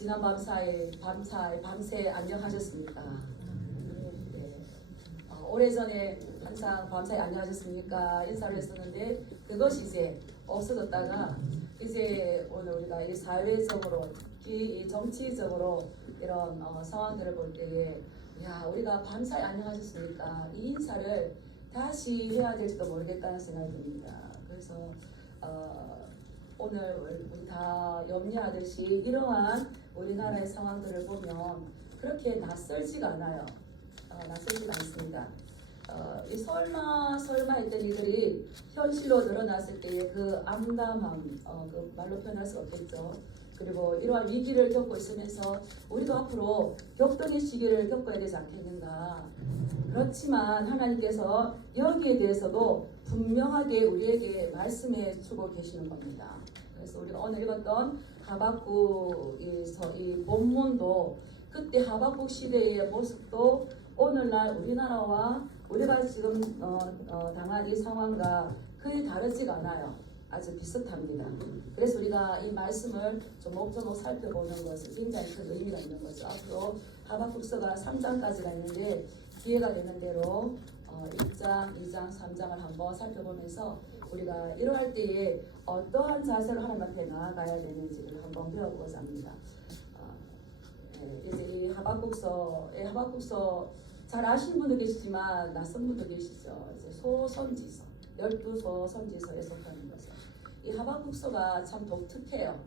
지난 밤새 안녕하셨습니까? 네. 오래전에 항상 밤사이 안녕하셨습니까? 인사를 했었는데 그것이 이제 없어졌다가 이제 오늘 우리가 이 사회적으로 특히 이 정치적으로 이런 상황들을 볼 때에 야 우리가 밤사이 안녕하셨습니까? 이 인사를 다시 해야 될지도 모르겠다는 생각이 듭니다. 그래서 오늘 우리 다 염려하듯이 이러한 우리나라의 상황들을 보면 그렇게 낯설지가 않아요. 낯설지가 않습니다. 이 설마 했던 이들이 현실로 드러났을 때의 그 암담함, 그 말로 표현할 수 없겠죠. 그리고 이러한 위기를 겪고 있으면서 우리도 앞으로 겪던 이 시기를 겪어야 되지 않겠는가. 그렇지만 하나님께서 여기에 대해서도 분명하게 우리에게 말씀해 주고 계시는 겁니다. 그래서 우리가 오늘 읽었던 하박국에서 이 본문도 그때 하박국 시대의 모습도 오늘날 우리나라와 우리가 지금 당한 이 상황과 거의 다르지가 않아요. 아주 비슷합니다. 그래서 우리가 이 말씀을 조목조목 살펴보는 것은 굉장히 큰 의미가 있는 거죠. 앞으로 하박국서가 3장까지가 있는데 기회가 되는 대로 1장, 2장, 3장을 한번 살펴보면서 우리가 이러할 때에 어떠한 자세로 하나님 앞에 나아가야 되는지를 한번 배워보고자 합니다. 이제 이 하박국서 잘 아시는 분도 계시지만 낯선 분도 계시죠. 이제 소선지서, 12소선지서에 속하는 거죠. 이 하박국서가 참 독특해요.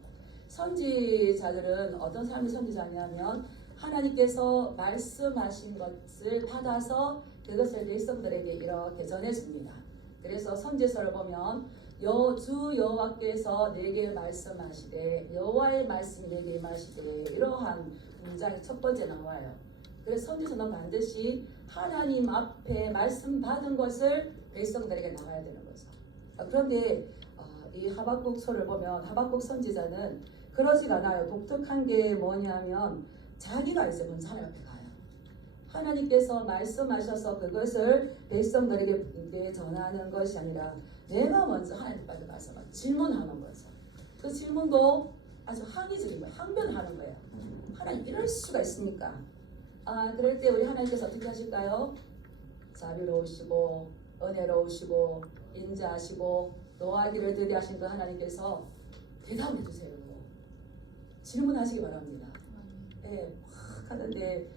선지자들은 어떤 사람이 선지자냐면 하나님께서 말씀하신 것을 받아서 그것을 백성들에게 이렇게 전해줍니다. 그래서 선지서를 보면 주 여호와께서 내게 말씀하시되 여호와의 말씀이 내게 임하시되 이러한 문장이 첫 번째 나와요. 그래서 선지서는 반드시 하나님 앞에 말씀 받은 것을 백성들에게 나가야 되는 거죠. 그런데 이 하박국서를 보면 하박국 선지자는 그러지가 않아요. 독특한 게 뭐냐면 자기가 이제 먼저 하나님 앞에 가요. 하나님께서 말씀하셔서 그것을 백성들에게 전하는 것이 아니라 내가 먼저 하나님 앞에 가서 질문하는 거죠. 그 질문도 아주 항의적인 거예요. 항변하는 거예요. 하나님 이럴 수가 있습니까? 그럴 때 우리 하나님께서 어떻게 하실까요? 자비로우시고 은혜로우시고 인자하시고 노하기를 드리하신 그 하나님께서 대답해 주세요. 질문하시기 바랍니다. 네, 막 하는데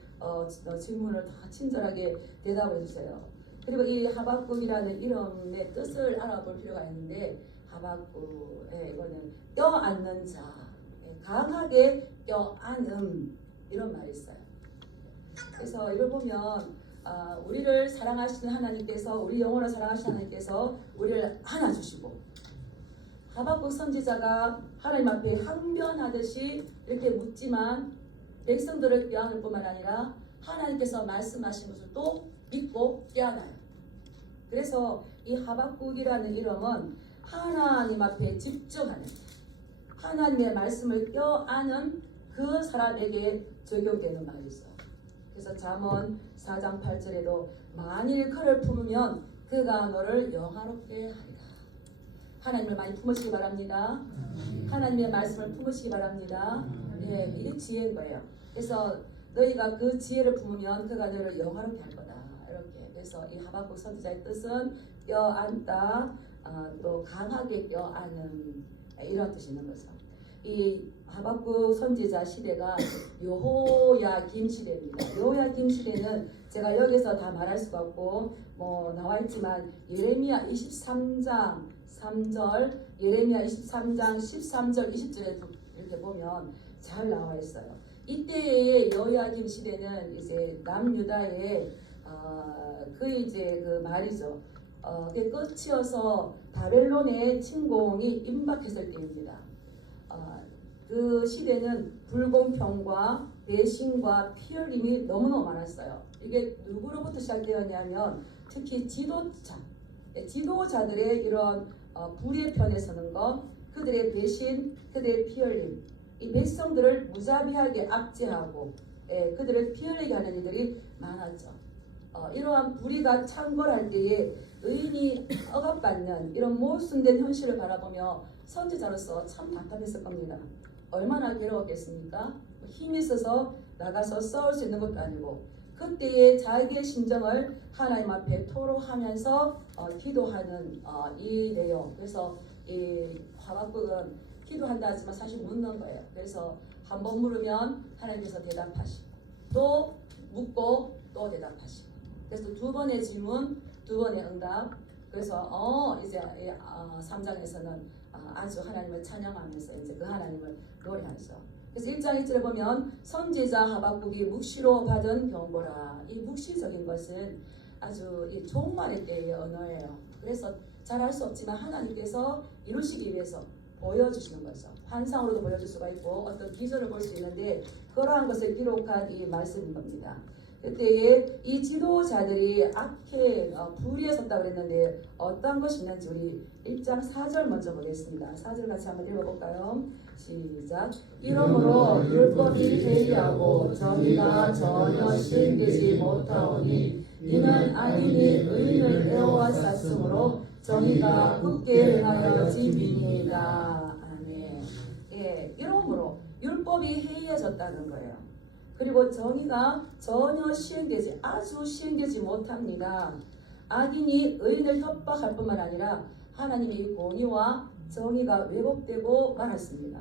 질문을 다 친절하게 대답해 주세요. 그리고 이 하박국이라는 이름의 뜻을 알아볼 필요가 있는데 하박국, 이거는 껴안는 자, 강하게 껴안음 이런 말이 있어요. 그래서 이걸 보면 우리를 사랑하시는 하나님께서 우리 영혼을 사랑하시는 하나님께서 우리를 안아주시고 하박국 선지자가 하나님 앞에 항변하듯이 이렇게 묻지만 백성들을 껴안을 뿐만 아니라 하나님께서 말씀하신 것을 또 믿고 껴안아요. 그래서 이 하박국이라는 이름은 하나님 앞에 집중하는 하나님의 말씀을 껴안은 그 사람에게 적용되는 말이죠. 그래서 잠언 4장 8절에도 만일 그를 품으면 그가 너를 영화롭게 하리라. 하나님을 많이 품으시기 바랍니다. 하나님의 말씀을 품으시기 바랍니다. 예, 이게 지혜인 거예요. 그래서 너희가 그 지혜를 품으면 그가 너를 영화롭게 할 거다. 이렇게. 그래서 이 하박국 선지자의 뜻은 껴안다, 또 강하게 껴안는 이런 뜻이 있는 거죠. 이 하박국 선지자 시대가 여호야김 시대입니다. 여호야김 시대는 제가 여기서 다 말할 수가 없고 나와 있지만 예레미야 23장 3절, 예레미야 23장 13절 20절에 이렇게 보면 잘 나와 있어요. 이때의 여호야김 시대는 이제 남유다의 그 말이죠. 끝이어서 바벨론의 침공이 임박했을 때입니다. 그 시대는 불공평과 배신과 피 흘림이 너무너무 많았어요. 이게 누구로부터 시작되었냐면 특히 지도자들의 이런 불의의 편에 서는 것, 그들의 배신, 그들의 피 흘림, 이 백성들을 무자비하게 압제하고 그들을 피 흘리게 하는 이들이 많았죠. 이러한 불의가 창궐할 때에 의인이 억압받는 이런 모순된 현실을 바라보며 선지자로서 참 답답했을 겁니다. 얼마나 괴로웠겠습니까? 힘이 있어서 나가서 싸울 수 있는 것도 아니고 그때의 자기의 심정을 하나님 앞에 토로하면서 기도하는 이 내용. 그래서 이 하박국은 기도한다 하지만 사실 묻는 거예요. 그래서 한번 물으면 하나님께서 대답하시고 또 묻고 또 대답하시고 그래서 두 번의 질문, 두 번의 응답. 그래서 이제 3장에서는 아주 하나님을 찬양하면서 이제 그 하나님을 노래하죠. 그래서 1장 1절에 보면 선지자 하박국이 묵시로 받은 경고라. 이 묵시적인 것은 아주 이 종말의 때의 언어예요. 그래서 잘 알 수 없지만 하나님께서 이루시기 위해서 보여주시는 거죠. 환상으로도 보여줄 수가 있고 어떤 비전을 볼 수 있는데 그러한 것을 기록한 이 말씀인 겁니다. 그때에 이 지도자들이 악해 불의에 섰다고 그랬는데 어떤 것이 있는지 우리 1장 4절 먼저 보겠습니다. 4절 같이 한번 읽어볼까요? 시작. 이러므로 율법이 회의하고 정의가 전혀 시행되지 못하오니 이는 악인이 의인을 에워쌌으므로 정의가 굳게 행하여 짐이니이다. 아멘. 예, 이러므로 율법이 해이해졌다는 거예요. 그리고 정의가 전혀 아주 시행되지 못합니다. 악인이 의인을 협박할 뿐만 아니라 하나님의 공의와 정의가 왜곡되고 말았습니다.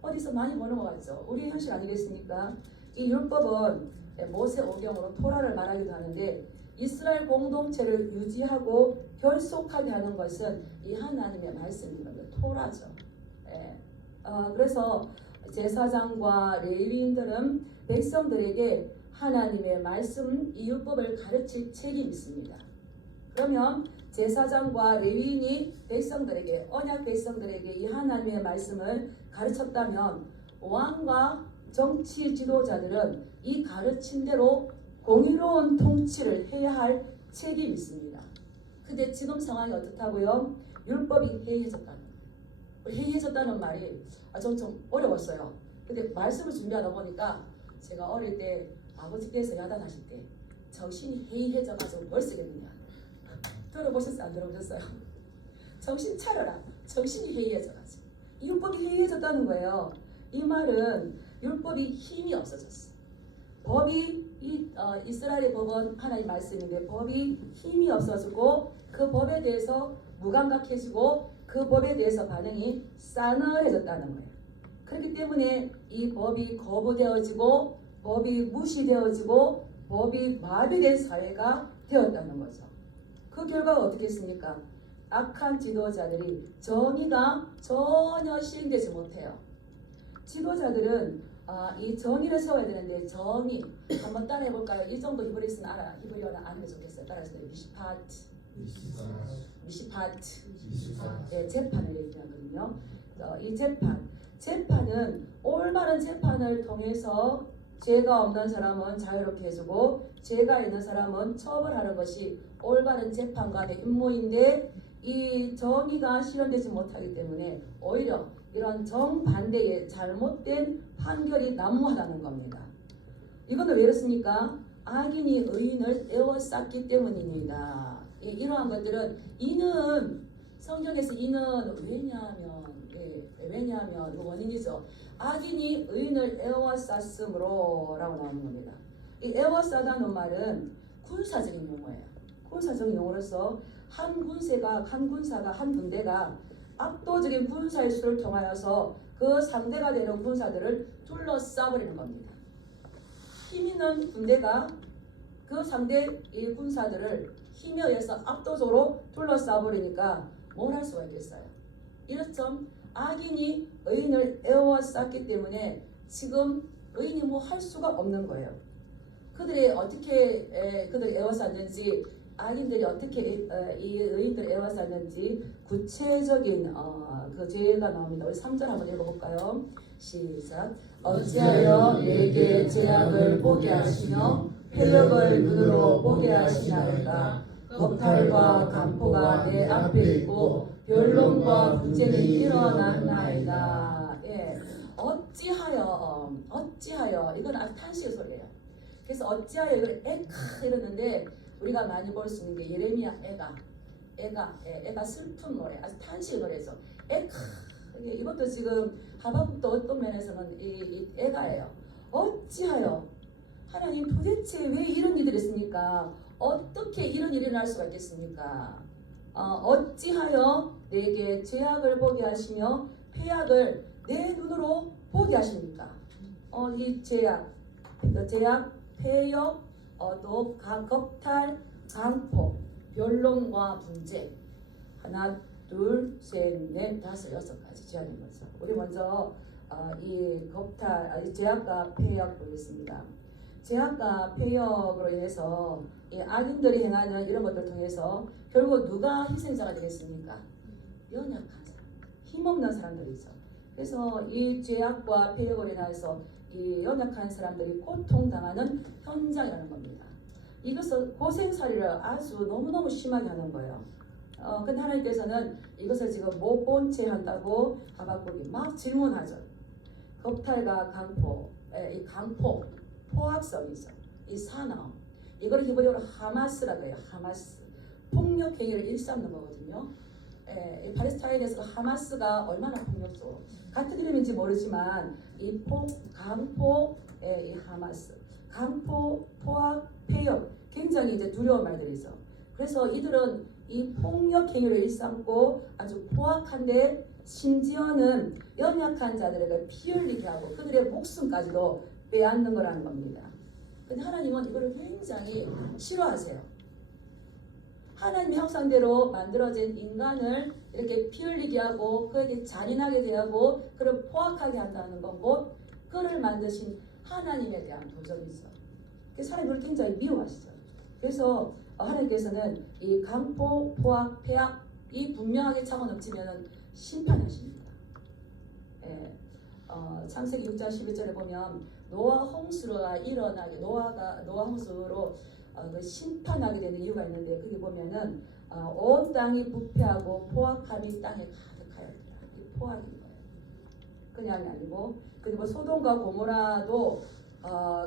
어디서 많이 보는 것 같죠? 우리 현실 아니겠습니까? 이 율법은 모세오경으로 토라를 말하기도 하는데 이스라엘 공동체를 유지하고 결속하게 하는 것은 이 하나님의 말씀인 겁니다. 토라죠. 예. 그래서 제사장과 레위인들은 백성들에게 하나님의 말씀, 이 율법을 가르칠 책임이 있습니다. 그러면 제사장과 레위인이 백성들에게, 언약 백성들에게 이 하나님의 말씀을 가르쳤다면 왕과 정치 지도자들은 이 가르친 대로 공의로운 통치를 해야 할 책임이 있습니다. 근데 지금 상황이 어떻다고요? 율법이 해이해졌다는 말이 좀 어려웠어요. 근데 말씀을 준비하다 보니까 제가 어릴 때 아버지께서 야단하실 때 정신이 해이해져가지고 뭘 쓰겠느냐 들어보셨어요? 안 들어보셨어요? 정신 차려라. 정신이 해이해져가지고 이 율법이 해이해졌다는 거예요. 이 말은 율법이 힘이 없어졌어. 법이 이스라엘의 법은 하나님 말씀인데 법이 힘이 없어지고 그 법에 대해서 무감각해지고 그 법에 대해서 반응이 싸늘해졌다는 거예요. 그렇기 때문에 이 법이 거부되어지고 법이 무시되어지고 법이 마비된 사회가 되었다는 거죠. 그 결과가 어떻겠습니까? 악한 지도자들이 정의가 전혀 시행되지 못해요. 지도자들은 이 정의를 세워야 되는데 정의 한번 따라해 볼까요? 이 정도 히브리어 있으면 히브리어는 아는 게 좋겠어요. 따라해서 미시파트 예, 재판을 얘기하거든요. 이 재판은 올바른 재판을 통해서 죄가 없는 사람은 자유롭게 해주고 죄가 있는 사람은 처벌하는 것이 올바른 재판관의 임무인데 이 정의가 실현되지 못하기 때문에 오히려 이런 정반대의 잘못된 판결이 난무하다는 겁니다. 이거는 왜 이렇습니까? 악인이 의인을 에워쌌기 때문입니다. 예, 이러한 것들은 이는 성경에서 이는 왜냐하면 원인이죠. 악인이 의인을 에워쌌으므로 라고 나오는 겁니다. 이 에워싸다는 말은 군사적인 용어예요. 군사적인 용어로서 한 군대가 압도적인 군사의 수를 통하여서 그 상대가 되는 군사들을 둘러싸버리는 겁니다. 힘 있는 군대가 그 상대의 군사들을 힘에 의해서 압도적으로 둘러싸버리니까 뭘 할 수가 있겠어요? 이렇죠. 악인이 의인을 에워쌌기 때문에 지금 의인이 뭐 할 수가 없는 거예요. 그들이 어떻게 그들 에워쌌는지 악인들이 어떻게 이 의인들을 에워쌌는지 구체적인 그 죄가 나옵니다. 우리 3절 한번 읽어볼까요? 시작. 어찌하여 내게 죄악을 보게 하시며 회력을 눈으로 보게 하시나이까. 겁탈과 간포가 내 앞에 있고 변론과 분쟁이 일어났나이다. 예. 어찌하여 이건 아주 탄식의 소리예요. 그래서 어찌하여 이걸 에카 이러는데 우리가 많이 볼 수 있는 게 예레미야 애가 슬픈 노래, 아주 탄식의 노래죠. 에카 이것도 지금 하박국도 어떤 면에서는 이 애가예요. 어찌하여 하나님 도대체 왜 이런 일이 있습니까? 어떻게 이런 일이 일어날 수가 있겠습니까? 어찌하여 내게 죄악을 보게 하시며 폐악을 내 눈으로 보게 하십니까? 이 죄악, 폐역, 또 겁탈, 강포, 변론과 분쟁. 하나, 둘, 셋, 넷, 다섯, 여섯 가지 죄악인 거죠. 우리 먼저 이 겁탈, 죄악과 폐역 보겠습니다. 죄악과 폐역으로 인해서 이 악인들이 행하는 이런 것들을 통해서 결국 누가 희생자가 되겠습니까? 연약한 사람, 힘없는 사람들이죠. 그래서 이 죄악과 폐역으로 인해서 이 연약한 사람들이 고통당하는 현장이라는 겁니다. 이것을 고생살이를 아주 너무너무 심하게 하는 거예요. 근데 하나님께서는 이것을 지금 못 본 채 한다고 하박국이 막 질문하죠. 겁탈과 강포, 이 강포, 포악성이죠. 이 산업, 이걸 히브리어로 하마스라고 해요. 하마스, 폭력 행위를 일삼는 거거든요. 이 팔레스타인에서 하마스가 얼마나 폭력적으로 같은 이름인지 모르지만 이 강포, 이 하마스, 강포, 포악, 폐역, 굉장히 이제 두려운 말들이죠. 그래서 이들은 이 폭력 행위를 일삼고 아주 포악한데 심지어는 연약한 자들에게 피 흘리게 하고 그들의 목숨까지도 빼앗는 거라는 겁니다. 근데 하나님은 이거를 굉장히 싫어하세요. 하나님의 형상대로 만들어진 인간을 이렇게 피 흘리게 하고 그에게 잔인하게 대하고 그를 포악하게 한다는 건 곧 그를 만드신 하나님에 대한 도전이죠. 그래서 하나님을 굉장히 미워하시죠. 그래서 하나님께서는 이 강포, 포악, 폐악 이 분명하게 차고 넘치면 심판하십니다. 창세기 6장 11절에 보면 노아 홍수가 일어나게 노아 홍수로 그 심판하게 되는 이유가 있는데 거기 보면은 온 땅이 부패하고 포악함이 땅에 가득하였다. 이 포악인 거예요. 그냥이 아니고 그리고 소돔과 고모라도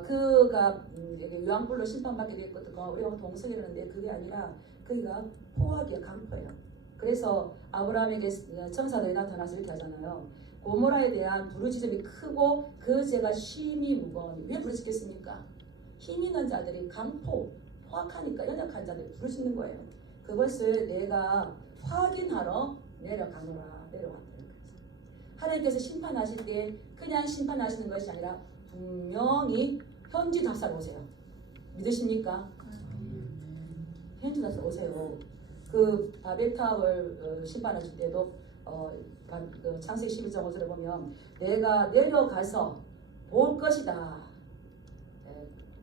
그가 유황불로 심판받게 됐거든요. 우리가 동성이라는데 그게 아니라 그가 포악이야, 강포예요. 그래서 아브라함에게 천사들이 나타나서 이렇게 하잖아요. 고모라에 대한 부르짖음이 크고 그 죄가 심히 무거우니 왜 부르짖겠습니까? 힘 있는 자들이 강포, 포악하니까 연약한 자들이 부르짖는 거예요. 그것을 내가 확인하러 내려왔다는 거죠. 하나님께서 심판하실 때 그냥 심판하시는 것이 아니라 분명히 현지 답사로 오세요. 믿으십니까? 현지 답사 오세요. 그 바벨탑을 심판하실 때도 그 창세기 11장 5절에 보면 내가 내려가서 볼 것이다.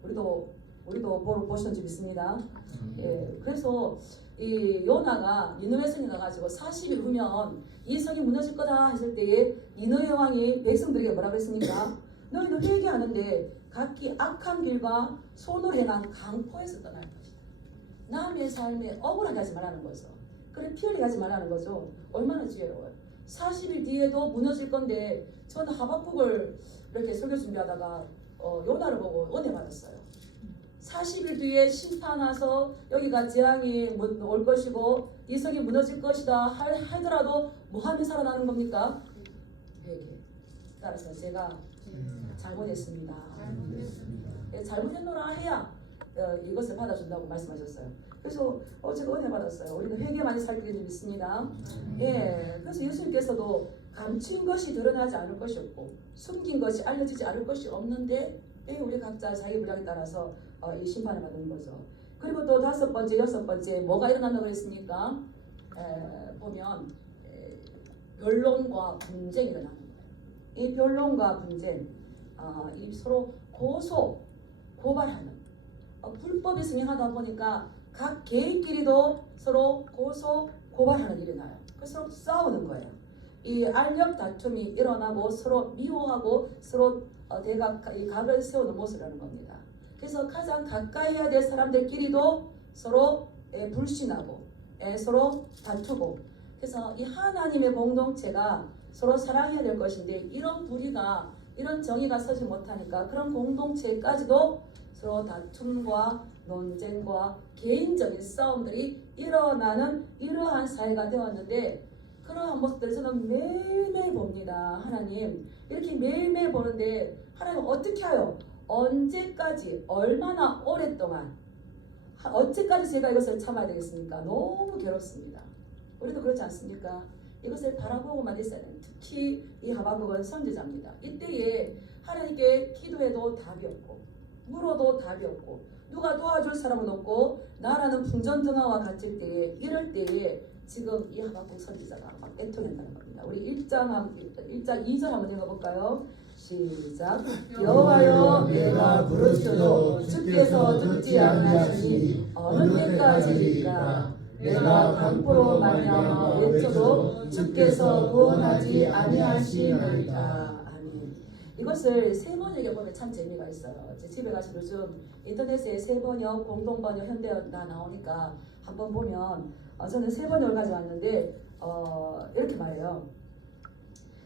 우리도 보셨는지 믿습니다. 그래서 이 요나가 니느웨 성에 가가지고 40일 후면 이 성이 무너질 거다 했을 때에 니느웨 왕이 백성들에게 뭐라고 했습니까? 너희는 회개하는데 각기 악한 길과 손으로 행한 강포에서 떠날 것이다. 남의 삶에 억울하게 하지 말라는 거죠. 그래 피 흘리게 하지 말라는 거죠. 얼마나 지혜로워요. 40일 뒤에도 무너질 건데 저는 하박국을 이렇게 설교 준비하다가 요나를 보고 은혜 받았어요. 40일 뒤에 심판 와서 여기가 재앙이 올 것이고 이 성이 무너질 것이다 하더라도 뭐 하면 살아나는 겁니까? 회개. 따라서 제가 잘못했습니다. 잘못했노라 해야 이것을 받아준다고 말씀하셨어요. 그래서 제가 은혜 받았어요. 우리는 회개 많이 살게 믿습니다. 그래서 예수님께서도 감춘 것이 드러나지 않을 것이 없고 숨긴 것이 알려지지 않을 것이 없는데 우리 각자 자기 분량에 따라서 이 심판을 받는 거죠. 그리고 또 다섯 번째, 여섯 번째 뭐가 일어난다고 했습니까? 보면 변론과 분쟁이 일어나는 거예요. 이 변론과 분쟁, 이 서로 고발하는 불법이 승행하다 보니까 각 개인끼리도 서로 고발하는 일이 나요. 그래서 서로 싸우는 거예요. 이 알력 다툼이 일어나고 서로 미워하고 서로 이 각을 세우는 모습이라는 겁니다. 그래서 가장 가까이 해야 될 사람들끼리도 서로 불신하고 서로 다투고 그래서 이 하나님의 공동체가 서로 사랑해야 될 것인데 이런 불의가 이런 정의가 서지 못하니까 그런 공동체까지도 서로 다툼과 논쟁과 개인적인 싸움들이 일어나는 이러한 사회가 되었는데 그러한 모습들을 저는 매일매일 봅니다. 하나님 이렇게 매일매일 보는데 하나님 어떻게 하요? 언제까지 얼마나 오랫동안 언제까지 제가 이것을 참아야 되겠습니까? 너무 괴롭습니다. 우리도 그렇지 않습니까? 이것을 바라보고만 있어야 됩니다. 특히 이 하박국은 선지자입니다. 이때에 하나님께 기도해도 답이 없고 물어도 답이 없고 누가 도와줄 사람은 없고 나라는 풍전등화와 같을 때에 이럴 때에 지금 이 하박국 선지자가 막 애통한다는 겁니다. 우리 1장 2절 한번 읽어볼까요? 시작. 여호와여 내가 부르짖어도 주께서 듣지 아니하시니 어느 때까지일까? 내가 강포로 말미암아 외쳐도 주께서 구원하지 아니하시나이다. 아멘. 이것을 세 번 읽어보면 참 재미가 있어요. 제 집에 가서 요즘 인터넷에 세 번역, 공동 번역, 현대역 다 나오니까 한번 보면 저는 세 번역을 가져왔는데 이렇게 말해요.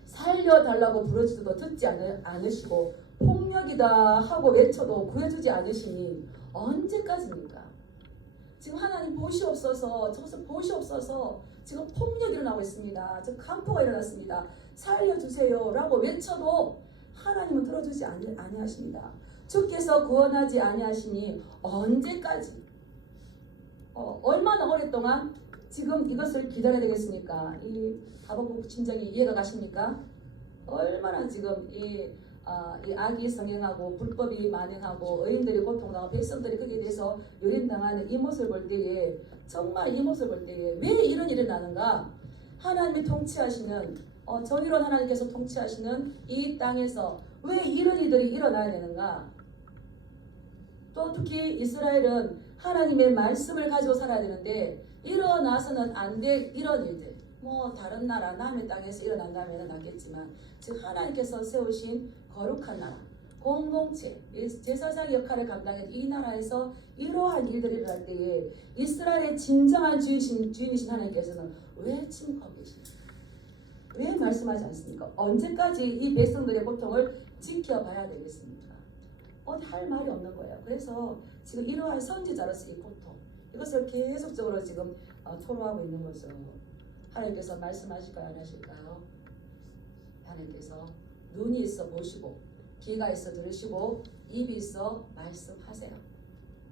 살려달라고 부르짖어도 듣지 않으시고 폭력이다 하고 외쳐도 구해주지 않으시니 언제까지입니까? 지금 하나님 보시옵소서, 저것을 보시옵소서. 지금 폭력이 일어나고 있습니다. 지금 강포가 일어났습니다. 살려주세요 라고 외쳐도 하나님은 들어주지 아니하십니다. 주께서 구원하지 아니하시니 언제까지? 얼마나 오랫동안 지금 이것을 기다려야 되겠습니까? 이 하박국 심정이 이해가 가십니까? 얼마나 지금 이 악이 성행하고 불법이 만행하고 의인들이 고통당하고 백성들이 거기에 대해서 유린당하는 이 모습을 볼 때에 정말 이 모습을 볼 때에 왜 이런 일이 나는가? 하나님이 통치하시는 정의로운 하나님께서 통치하시는 이 땅에서 왜 이런 일들이 일어나야 되는가? 또 특히 이스라엘은 하나님의 말씀을 가지고 살아야 되는데 일어나서는 안 될 이런 일들, 뭐 다른 나라 남의 땅에서 일어난다면 낫겠지만 즉 하나님께서 세우신 거룩한 나라, 공동체, 제사장 역할을 감당한 이 나라에서 이러한 일들이 일어날 때에 이스라엘의 진정한 주인이신 하나님께서는 왜 침묵하고 계십니까? 왜 말씀하지 않습니까? 언제까지 이 백성들의 고통을 지켜봐야 되겠습니까? 할 말이 없는 거예요. 그래서 지금 이러한 선지자로서의 고통, 이것을 계속적으로 지금 토로하고 있는 거죠. 하나님께서 말씀하실까요? 안 하실까요? 하나님께서 눈이 있어 보시고 귀가 있어 들으시고 입이 있어 말씀하세요.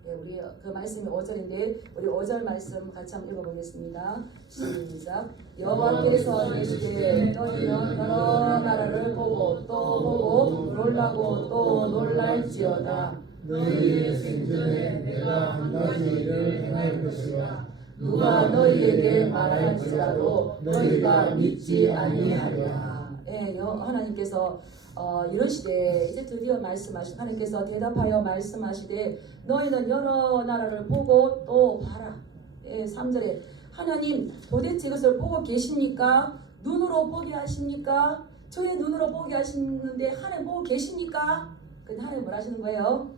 예, 우리 그 말씀이 5절인데 우리 5절 말씀 같이 한번 읽어보겠습니다. 시작. 여호와께서 이르시되 너희는 여러 나라를 보고 또 보고 놀라고 또 놀랄지어다. 너희의 생전에 내가 한 가지 일을 행할 것이라. 누가 너희에게 말할지라도 너희가 믿지 아니하리라. 예, 하나님께서 이러시되 이제 드디어 말씀하신 하나님께서 대답하여 말씀하시되 너희는 여러 나라를 보고 또 봐라. 예, 3절에 하나님 도대체 이것을 보고 계십니까? 눈으로 보게 하십니까? 저의 눈으로 보게 하시는데 하나님 보고 계십니까? 근데 하나님 뭘 하시는 거예요?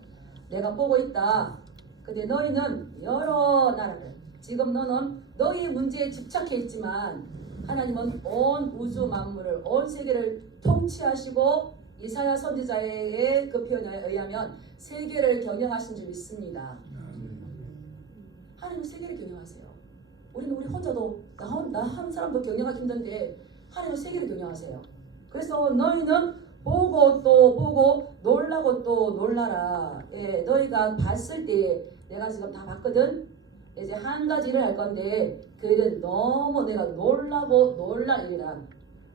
내가 보고 있다. 근데 너희는 여러 나라를 지금 너는 너희의 문제에 집착해 있지만 하나님은 온 우주 만물을 온 세계를 통치하시고 이사야 선지자의 그 표현에 의하면 세계를 경영하신 줄 믿습니다. 하나님은 세계를 경영하세요. 우리 혼자도 나 한 사람도 경영하기 힘든데 하나님은 세계를 경영하세요. 그래서 너희는 보고 또 보고 놀라고 또 놀라라. 예, 너희가 봤을 때 내가 지금 다 봤거든. 이제 한 가지 일을 할 건데 그 일은 너무 내가 놀라고 놀랄 일이라.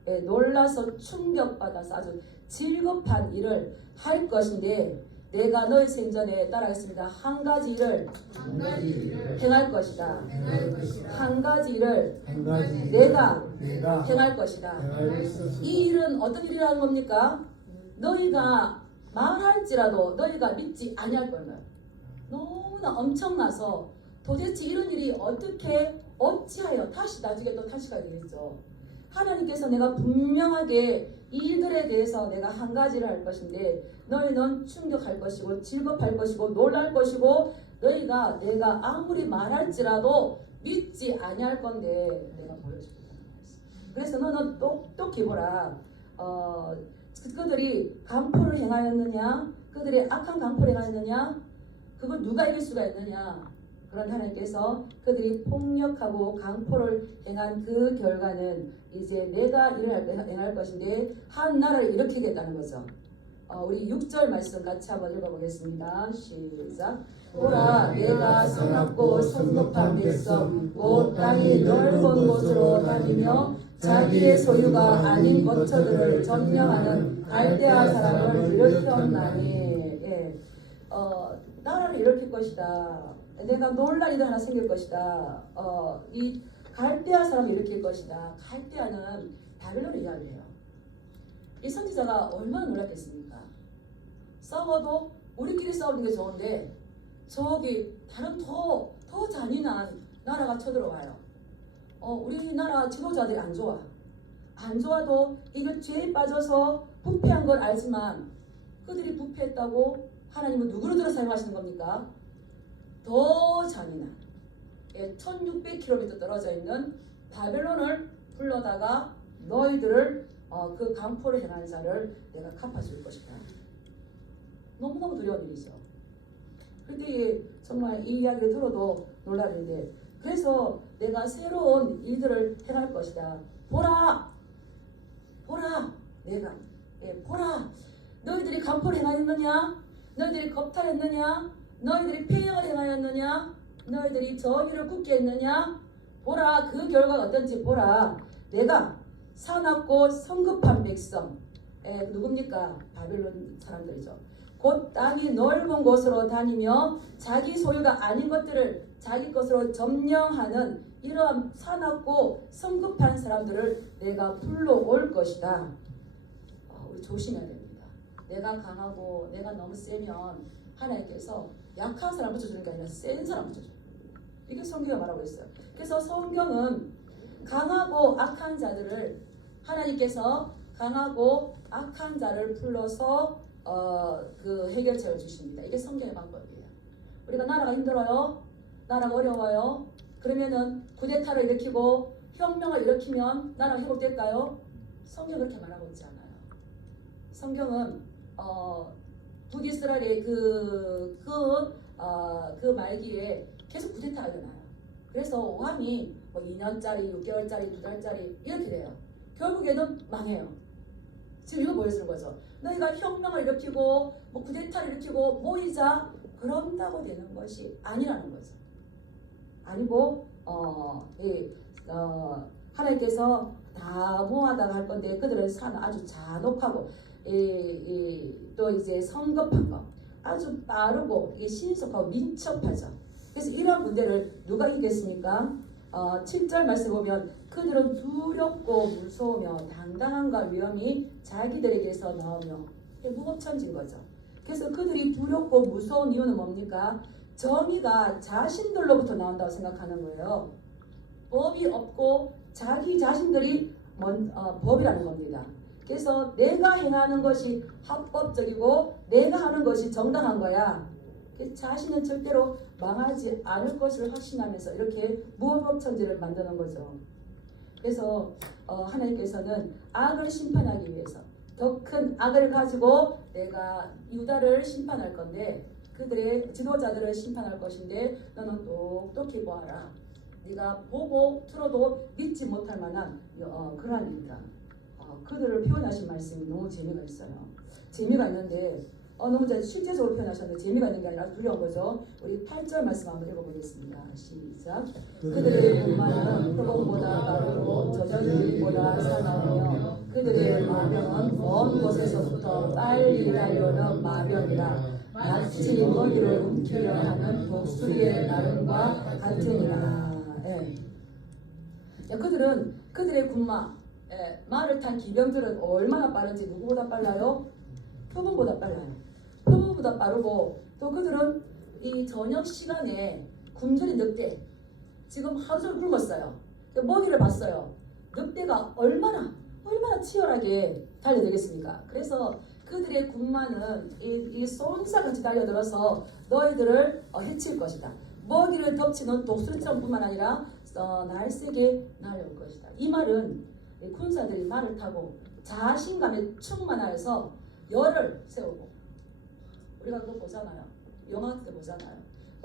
예, 놀라서 충격받아서 아주 질겁한 일을 할 것인데 내가 너희 생전에 따라하겠습니다. 한 가지 일을 행할 것이다. 한 가지 일을 내가 행할 것이다. 이 일은 어떤 일이라는 겁니까? 너희가 말할지라도 너희가 믿지 아니할 거예요. 너무나 엄청나서 도대체 이런 일이 어떻게 어찌하여 다시 나중에 또 다시가 되겠죠. 하나님께서 내가 분명하게 이 일들에 대해서 내가 한 가지를 할 것인데 너희는 충격할 것이고 질겁할 것이고 놀랄 것이고 너희가 내가 아무리 말할지라도 믿지 아니할 건데 내가 보여줄게. 그래서 너는 똑똑히 보라. 그들이 강포를 행하였느냐? 그들이 악한 강포를 행하였느냐? 그걸 누가 이길 수가 있느냐? 그런 하나님께서 그들이 폭력하고 강포를 행한 그 결과는 이제 내가 일을 행할 것인데 한 나라를 일으키겠다는 거죠. 우리 6절 말씀 같이 한번 읽어보겠습니다. 시작. 보라, 내가 성악고 성급한 백성 곧 땅이 넓은 곳으로 다니며 자기의 소유가 아닌 거처들을 점령하는 갈대아 사람을 일으켰나니. 예. 나라를 일으킬 것이다. 내가 논란이 하나 생길 것이다. 이 갈대아 사람을 일으킬 것이다. 갈대아는 바벨론을 이야기해요. 이 선지자가 얼마나 놀랐겠습니까? 싸워도 우리끼리 싸우는 게 좋은데 저기 다른 더 잔인한 나라가 쳐들어와요. 우리나라 지도자들이 안 좋아. 안 좋아도 이거 죄에 빠져서 부패한 건 알지만 그들이 부패했다고 하나님은 누구를 들어 사용하시는 겁니까? 더 잔인한 1600km 떨어져 있는 바벨론을 불러다가 너희들을 그 강포를 행하는 자를 내가 갚아줄 것이다. 너무너무 두려운 일이죠. 그때 정말 이 이야기를 들어도 놀라는데 그래서 내가 새로운 일들을 행할 것이다. 보라 내가 보라 너희들이 강포를 행하였느냐? 너희들이 겁탈했느냐? 너희들이 폐역을 행하였느냐? 너희들이 정의를 굳게 했느냐? 보라 그 결과가 어떤지 보라. 내가 사납고 성급한 백성 누굽니까? 바벨론 사람들이죠. 곧 땅이 넓은 곳으로 다니며 자기 소유가 아닌 것들을 자기 것으로 점령하는 이러한 사납고 성급한 사람들을 내가 불러올 것이다. 우리 조심해야 됩니다. 내가 강하고 내가 너무 세면 하나님께서 약한 사람 붙여주는 게 아니라 센 사람 붙여줘요. 이게 성경이 말하고 있어요. 그래서 성경은 강하고 악한 자들을 하나님께서 강하고 악한 자를 불러서 그 해결책을 주십니다. 이게 성경의 방법이에요. 우리가 나라가 힘들어요. 나라가 어려워요. 그러면은 쿠데타를 일으키고 혁명을 일으키면 나라가 회복될까요? 성경은 그렇게 말하고 있지 않아요. 성경은 북이스라엘의 그 말기에 계속 쿠데타가 일어나요. 그래서 왕이 2년짜리, 6개월짜리, 2달짜리 이렇게 돼요. 결국에는 망해요. 지금 이거 보여주는 거죠. 너희가 혁명을 일으키고 쿠데타를 일으키고 모이자 그런다고 되는 것이 아니라는 거죠. 아니고 하나님께서 다 모아다가 할 건데 그들은 아주 잔혹하고 또 이제 성급한 거 아주 빠르고 신속하고 민첩하죠. 그래서 이러한 문제를 누가 이기겠습니까? 7절 말씀 보면 그들은 두렵고 무서우며 당당함과 위험이 자기들에게서 나오며 무법천지인 거죠. 그래서 그들이 두렵고 무서운 이유는 뭡니까? 정의가 자신들로부터 나온다고 생각하는 거예요. 법이 없고 자기 자신들이 법이라는 겁니다. 그래서 내가 행하는 것이 합법적이고 내가 하는 것이 정당한 거야. 자신은 절대로 망하지 않을 것을 확신하면서 이렇게 무법천지를 만드는 거죠. 그래서 하나님께서는 악을 심판하기 위해서 더 큰 악을 가지고 내가 유다를 심판할 건데 그들의 지도자들을 심판할 것인데 너는 똑똑히 보아라. 네가 보고 들어도 믿지 못할 만한 그러한 일이다. 그들을 표현하신 말씀이 너무 재미가 있어요. 재미가 있는데 너무 실제적으로 표현하셨는데 재미가 있는 게 아니라 두려운 거죠. 우리 8절 말씀 한번 읽어보겠습니다. 시작. 그들의 군마는 표범보다 빠르고 저녁보다 사나우며 그들의 마병은 먼 곳에서부터 빨리 달려오는 마병이라 마치 먹이를 움키려 하는 독수리의 나름과 같으니라. 그들은 그들의 군마 말을 탄 기병들은 얼마나 빠른지 누구보다 빨라요? 표범보다 빨라요. 표범보다 빠르고 또 그들은 이 저녁 시간에 굶주린 늑대 지금 하루 종일 굶었어요. 먹이를 봤어요. 늑대가 얼마나 치열하게 달려들겠습니까? 그래서 그들의 군마는 이 쏜살같이 달려들어서 너희들을 해칠 것이다. 먹이를 덮치는 독수리처럼 뿐만 아니라 날쌔게 날려올 것이다. 이 말은 군사들이 말을 타고 자신감에 충만하여서 열을 세우고 우리가 그거 보잖아요. 영화 때 보잖아요.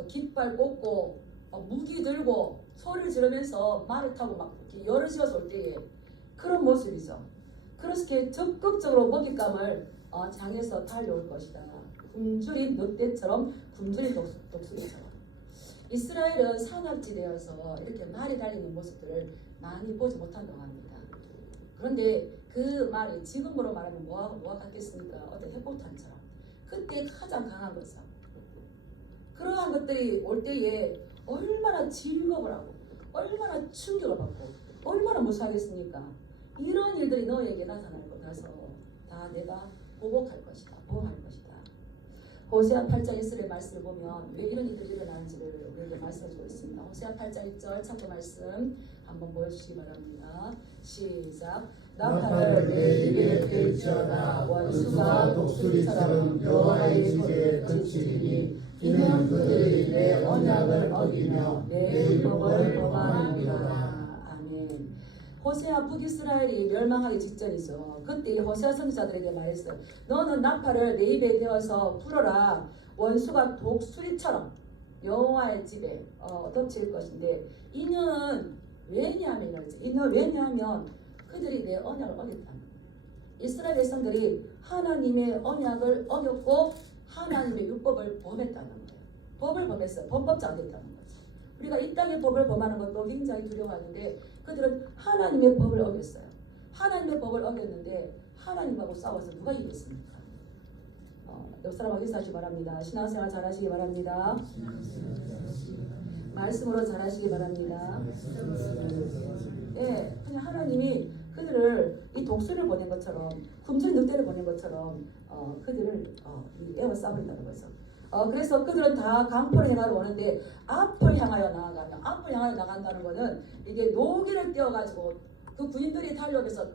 깃발 꽂고 무기 들고 소리를 지르면서 말을 타고 막 이렇게 열을 지어서 올 때에 그런 모습이죠. 그렇게 적극적으로 먹잇감을 향해서 달려올 것이다. 굶주린 늑대처럼 굶주린 독수리처럼. 이스라엘은 산악지대여서 이렇게 말이 달리는 모습들을 많이 보지 못한다고 합니다. 그런데 그 말이 지금으로 말하면 뭐와 같겠습니까? 어떤 핵폭탄처럼. 그때 가장 강한 것은 그러한 것들이 올 때에 얼마나 질겁을 하고 얼마나 충격을 받고 얼마나 무서워하겠습니까? 이런 일들이 너에게 나타날 것이라서 다 내가 보복할 것이다. 보호할 것이다. 호세아 8장 1절의 말씀을 보면 왜 이런 일들이 일어나는지를 우리에게 말씀해주고 있습니다. 호세아 8장 1절 참고 말씀 한번 보여주시기 바랍니다. 시작. 나팔을 내 입에 펼쳐라. 원수가 독수리처럼 여호와의 집에 그치리니 이는 그들이 내 언약을 어기며 내 율법을 범하느니라. 아멘. 호세아 북이스라엘이 멸망하기 직전이죠. 그때 호세아 선지자들에게 말했어요. 너는 나팔을 내 입에 대어서 불어라. 원수가 독수리처럼 여호와의 집에 덮칠 것인데 이는 왜냐하면 그들이 내 언약을 어겼다. 이스라엘 백성들이 하나님의 언약을 어겼고 하나님의 율법을 범했다는 거예요. 법을 범했어요. 범법자가 됐다는 거죠. 우리가 이 땅의 법을 범하는 것도 굉장히 두려워하는데 그들은 하나님의 법을 어겼어요. 하나님의 법을 어겼는데 하나님하고 싸워서 누가 이겼습니까? 옆 사람하고 인사하시기 바랍니다. 신앙생활 잘하시기 바랍니다. 말씀으로 잘하시기 바랍니다. 예, 그냥 하나님이 그들을 이 독수리를 보낸 것처럼 굶주린 늑대를 보낸 것처럼 그들을 에워싸버린다는 거죠. 그래서 그들은 다 강포를 향하러 오는데 앞을 향하여 나간다는 거는 이게 노기를 떼어가지고 그 군인들이 달려오면서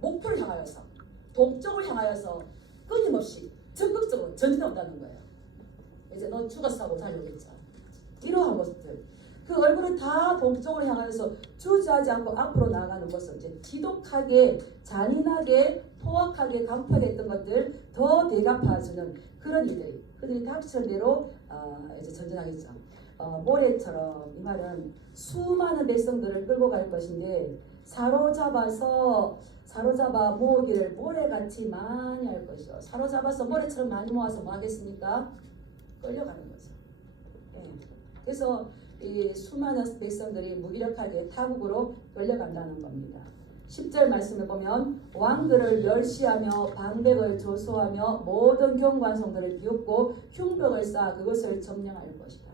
목표를 향하여서 동쪽을 향하여서 끊임없이 적극적으로 전진한다는 거예요. 이제 너 죽었어 하고 달려오겠죠. 이러한 모습들. 그 얼굴은 다 동쪽을 향하여서 주저하지 않고 앞으로 나아가는 모습. 이제 지독하게 잔인하게 포악하게 강파됐던 것들 더 대갚아주는 그런 일들이 그들이 닥치는 대로 이제 전진하겠죠. 모래처럼 이 말은 수많은 백성들을 끌고 갈 것인데 사로잡아 모으기를 모래같이 많이 할 것이요. 사로잡아서 모래처럼 많이 모아서 뭐 하겠습니까? 끌려가는 거죠. 네. 그래서 이 수많은 백성들이 무기력하게 타국으로 끌려간다는 겁니다. 10절 말씀을 보면 왕들을 멸시하며 방백을 조소하며 모든 경관성들을 비웃고 흉벽을 쌓아 그것을 점령할 것이다.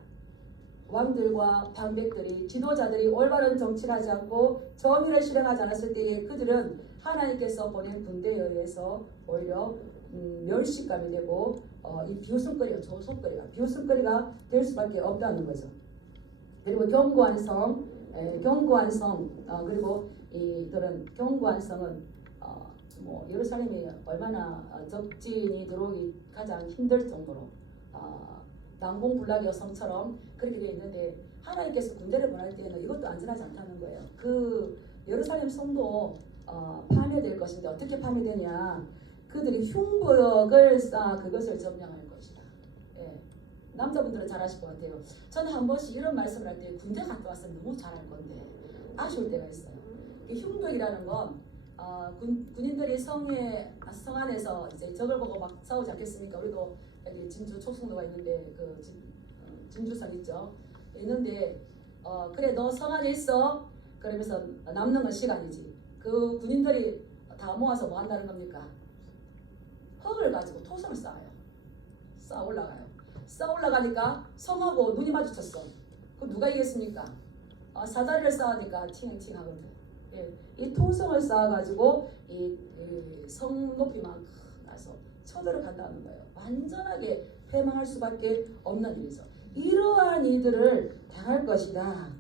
왕들과 방백들이 지도자들이 올바른 정치를 하지 않고 정의를 실행하지 않았을 때에 그들은 하나님께서 보낸 군대에 의해서 오히려 멸시감이 되고 이 비웃음거리가 비웃음거리가 될 수밖에 없다는 거죠. 그리고 견고한 성 그리고 이들은 견고한 성은 예루살렘이 얼마나 적진이 들어오기 가장 힘들 정도로 난공불락의 성처럼 그렇게 되어 있는데 하나님께서 군대를 보낼 때는 이것도 안전하지 않다는 거예요. 그 예루살렘 성도 파멸될 것인데 어떻게 파멸되냐? 그들이 흉벽을 쌓아 그것을 점령할 것이다. 예. 남자분들은 잘 아실 것 같아요. 저는 한 번씩 이런 말씀을 할 때 군대 갔다 왔으면 너무 잘할 건데 아쉬울 때가 있어요. 흉벽이라는 건 군인들이 성 안에서 이제 적을 보고 막 싸우지 않겠습니까? 우리도 여기 진주 촉성도가 있는데 그 진주성 있죠. 있는데 그래 너 성 안에 있어. 그러면서 남는 건 시간이지. 그 군인들이 다 모아서 뭐 한다는 겁니까? 흙을 가지고 토성을 쌓아요. 쌓아 올라가요. 쌓아 올라가니까 성하고 눈이 마주쳤어. 그럼 누가 이겼습니까? 사다리를 쌓으니까 팅팅 하거든. 예, 이 토성을 쌓아가지고 이 성 높이만 나서 쳐들어간다는 거예요. 완전하게 패망할 수밖에 없는 일이죠. 이러한 일들을 당할 것이다.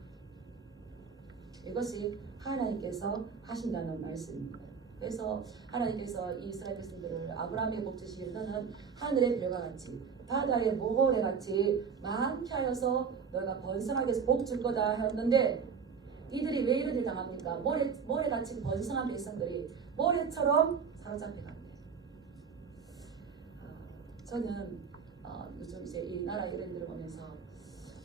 이것이 하나님께서 하신다는 말씀입니다. 그래서 하나님께서 이 이스라엘 백성들을 아브라함의 복주시기를 너는 하늘의 별과 같이 바다의 모래같이 많게 하여서 너가 번성하게 복 줄 거다 하였는데 이들이 왜 이런 일 당합니까? 모래같이 번성한 백성들이 모래처럼 사로잡혀 간대. 저는 요즘 이제 이 나라 이런 일을 보면서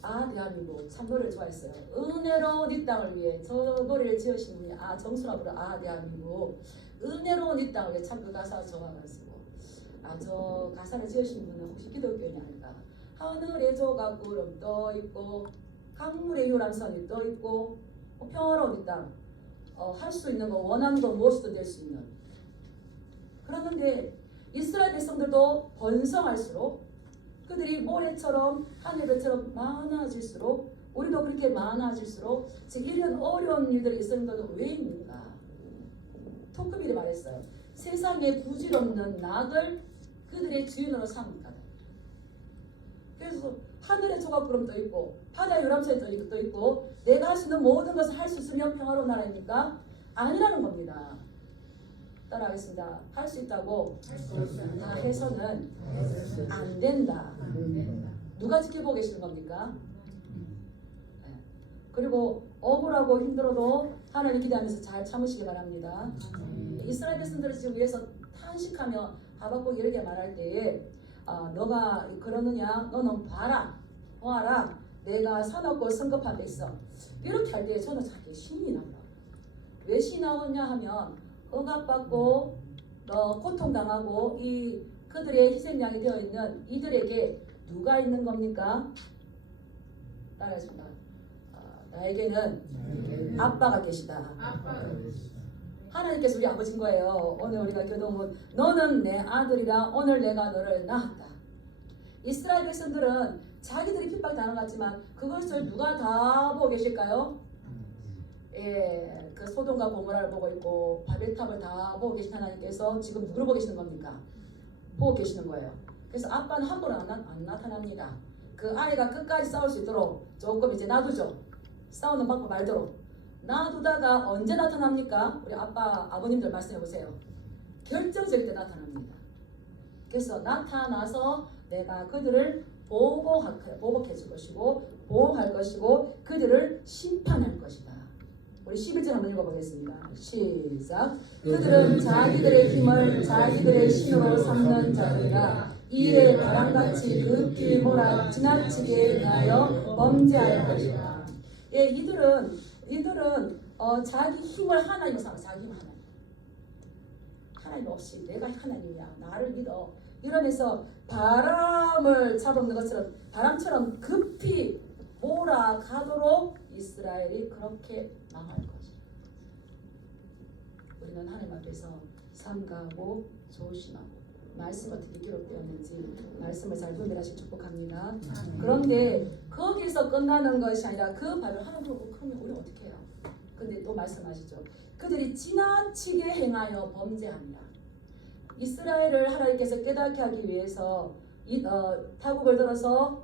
아 대한민국 참 노래를 좋아했어요. 은혜로운 이 땅을 위해 저 노래를 지으신 분이 정수라 부르 대한민국 은혜로운 이 땅을 위해 참 그 가사 좋아가지고 저 가사를 지으신 분은 혹시 기독교인이 아닐까. 하늘에 조각구름 떠있고 강물에 유람선이 떠있고 평화로운 이 땅 할 수 있는 거 원하는 거 무엇이든 될 수 있는. 그러는데 이스라엘 백성들도 번성할수록 그들이 모래처럼 하늘배처럼 많아질수록 우리도 그렇게 많아질수록 지금 이런 어려운 일들이 있었는데도 왜 있는가. 토크빌이 말했어요. 세상에 부질없는 낙을 그들의 주인으로 삼을까. 그래서 하늘에 조각구름 떠 있고 바다에 유람선이 떠 있고 내가 할 수 있는 모든 것을 할 수 있으면 평화로운 나라입니까? 아니라는 겁니다. 따라하겠습니다. 할 수 있다고 다 해서는 안 된다. 누가 지켜보고 계시는 겁니까? 네. 그리고 억울하고 힘들어도 하나님 기대하면서 잘 참으시기 바랍니다. 이스라엘 백성들을 지금 위해서 탄식하며 하박국 이렇게 말할 때에 너가 그러느냐? 너는 보아라. 내가 사납고 성급한 백성. 이렇게 할 때 저는 자기 신이 나더라고요. 왜 신이 나오냐 하면 억압받고 고통당하고 이 그들의 희생양이 되어 있는 이들에게 누가 있는 겁니까? 따라하십니다. 나에게는 아빠가 계시다. 하나님께서 우리 아버지인 거예요. 오늘 우리가 교동은 너는 내 아들이라 오늘 내가 너를 낳았다. 이스라엘 백성들은 자기들이 핍박당한 것 같지만 그것을 누가 다 보고 계실까요? 그 소돔과 고모라를 보고 있고 바벨탑을 다 보고 계신 하나님께서 지금 누구를 보고 계시는 겁니까? 보고 계시는 거예요. 그래서 아빠는 함부로 안 나타납니다. 그 아이가 끝까지 싸울 수 있도록 조금 이제 놔두죠. 싸우는 방법 알도록 놔두다가 언제 나타납니까? 우리 아버님들 말씀해 보세요. 결정적일 때 나타납니다. 그래서 나타나서 내가 그들을 보복해 줄 것이고 보호할 것이고 그들을 심판할 것이다. 우리 11절 한번 읽어보겠습니다. 시작. 그들은 자기들의 힘을 자기들의 신으로 삼는 자들이라 이에 바람같이 급히 몰아 지나치게 하여 범죄할 것이다. 이들은 자기 힘을 하나님으로 삼아. 자기 힘을 하나님 없이 내가 하나님이야. 나를 믿어. 이러면서 바람을 잡아먹는 것처럼 바람처럼 급히 몰아가도록 이스라엘이 그렇게 망할 것이다. 우리는 하나님 앞에서 삼가하고 조심하고 말씀 어떻게 기록되었는지 말씀을 잘 분별하시 축복합니다. 그런데 거기서 끝나는 것이 아니라 그 말을 하나님 그러면 우리 어떻게 해요? 근데 또 말씀하시죠. 그들이 지나치게 행하여 범죄합니다. 이스라엘을 하나님께서 깨닫게 하기 위해서 타국을 들어서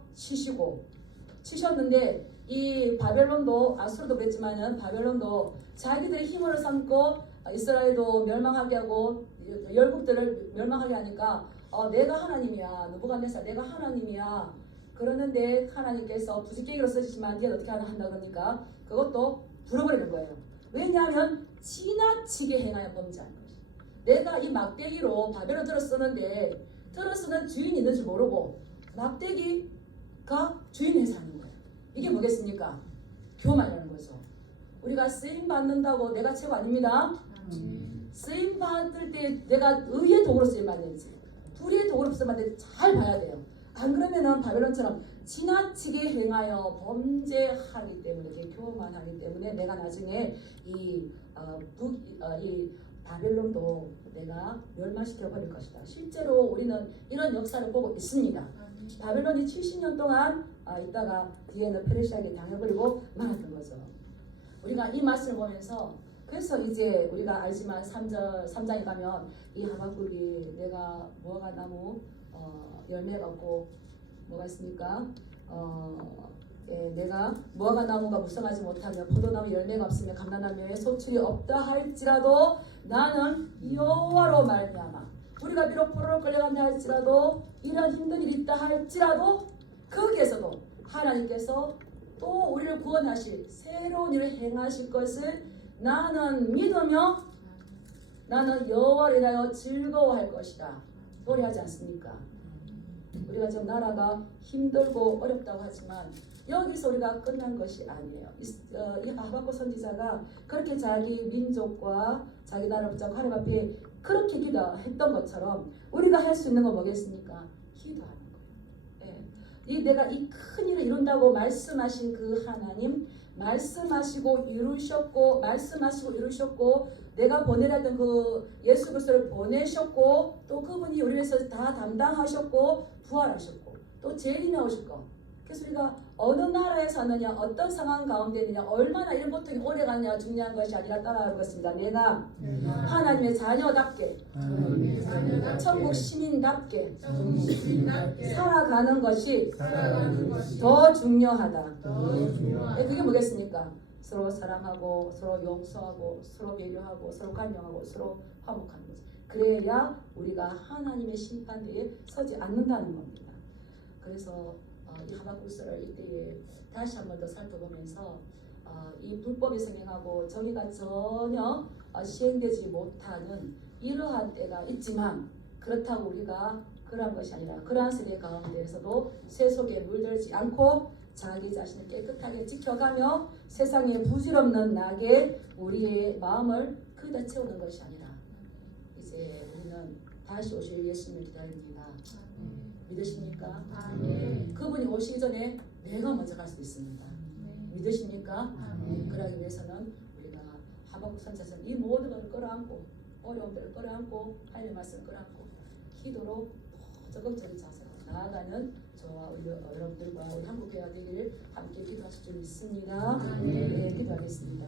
치셨는데 이 바벨론도 아수르도 그랬지만은 바벨론도 자기들의 힘으로 삼고 이스라엘도 멸망하게 하고 열국들을 멸망하게 하니까 내가 하나님이야. 느부갓네살 내가 하나님이야. 그러는데 하나님께서 부지깽이로 쓰시지만 니가 어떻게 한다 그러니까 그것도 불어버리는 거예요. 왜냐하면 지나치게 행하여 범죄한 것이. 내가 이 막대기로 바벨론 들어쓰는데 들어쓰는 주인이 있는지 모르고 막대기가 주인 행사하는 거예요. 이게 뭐겠습니까? 교만이라는 거죠. 우리가 쓰임 받는다고 내가 최고 아닙니다. 쓰임 받을 때 내가 의의 도구로 쓰임 받는지 불의의 도구로 쓰임 받는지 잘 봐야 돼요. 안 그러면은 바벨론처럼 지나치게 행하여 범죄하기 때문에 교만하기 때문에 내가 나중에 이 바벨론도 내가 멸망시켜 버릴 것이다. 실제로 우리는 이런 역사를 보고 있습니다. 바벨론이 70년 동안 있다가 뒤에는 페르시아에게 당해버리고 말았던 거죠. 우리가 이 말씀을 보면서 그래서 이제 우리가 알지만 3장에 가면 이 하박국이 내가 무화과 나무 열매가 없고 뭐가 있습니까? 내가 무화과 나무가 무성하지 못하며 포도나무 열매가 없으며 감람나무에 소출이 없다 할지라도 나는 여호와로 말미암아 우리가 비록 포로로 끌려간다 할지라도 이런 힘든 일이 있다 할지라도 거기에서도 하나님께서 또 우리를 구원하실 새로운 일을 행하실 것을 나는 믿으며 나는 여호와를 인하여 즐거워할 것이다. 노래하지 않습니까? 우리가 지금 나라가 힘들고 어렵다고 하지만 여기서 우리가 끝난 것이 아니에요. 이 하박국 선지자가 그렇게 자기 민족과 자기 나라 붙잡고 하나님 앞에 그렇게 기도했던 것처럼 우리가 할 수 있는 건 뭐겠습니까? 기도하는 거예요. 예. 내가 이 큰 일을 이룬다고 말씀하신 그 하나님, 말씀하시고 이루셨고 내가 보내라 했던 그 예수 그리스도를 보내셨고 또 그분이 우리를 위해서 다 담당하셨고 부활하셨고 또 재림에 오실 거. 그래서 우리가 어느 나라에 사느냐, 어떤 상황 가운데 있느냐, 얼마나 이런 고통이 오래 가느냐가 중요한 것이 아니라 따라하겠습니다. 내가 하나님의 자녀답게, 천국 시민답게 살아가는 것이 더 중요하다. 그게 뭐겠습니까? 서로 사랑하고, 서로 용서하고, 서로 배려하고, 서로 관용하고, 서로 화목하는 거죠. 그래야 우리가 하나님의 심판대에 서지 않는다는 겁니다. 그래서 이 하박국서를 이때에 다시 한 번 더 살펴보면서 이 불법이 성행하고 정의가 전혀 시행되지 못하는 이러한 때가 있지만 그렇다고 우리가 그러한 것이 아니라 그러한 세대 가운데에서도 세속에 물들지 않고 자기 자신을 깨끗하게 지켜가며 세상에 부질없는 낙에 우리의 마음을 거기다 채우는 것이 아니라 이제 우리는 다시 오실 예수님을 기다립니다. 믿으십니까? 그분이 오시기 전에 내가 먼저 갈 수 있습니다. 믿으십니까? 그러기 위해서는 우리가 하박국 선지자는 이 모든 것을 끌어안고 어려움들을 끌어안고 하나님의 말씀을 끌어안고 기도로 적극적인 자세로 나아가는 저와 우리 여러분들과 우리 한국교회가 되기를 함께 기도하실 줄 믿습니다. 네, 기도하겠습니다.